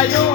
Sayo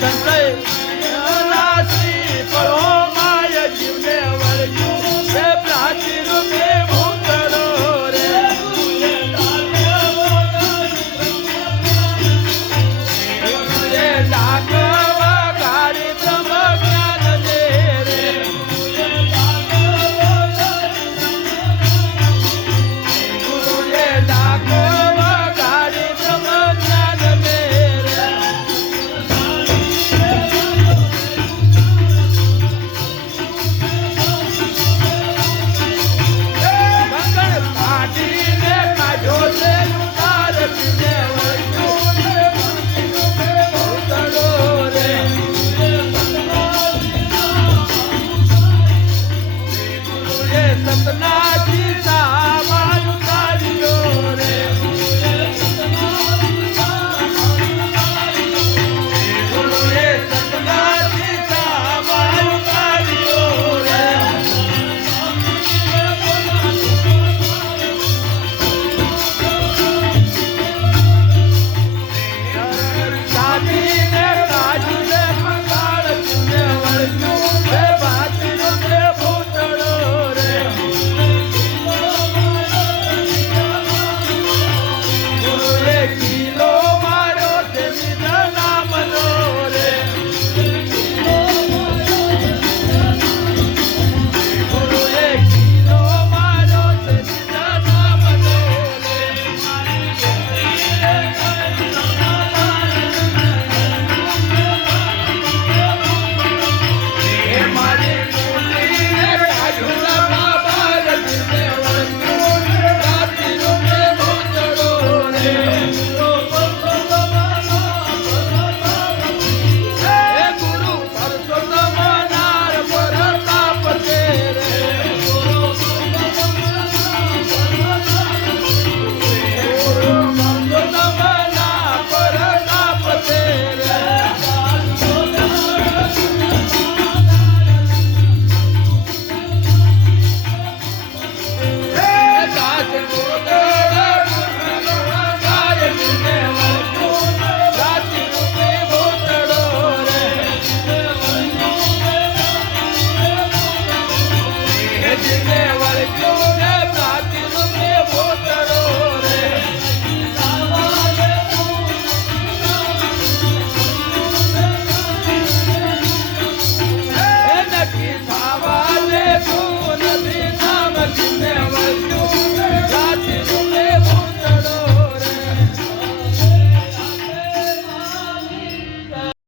da da is of the.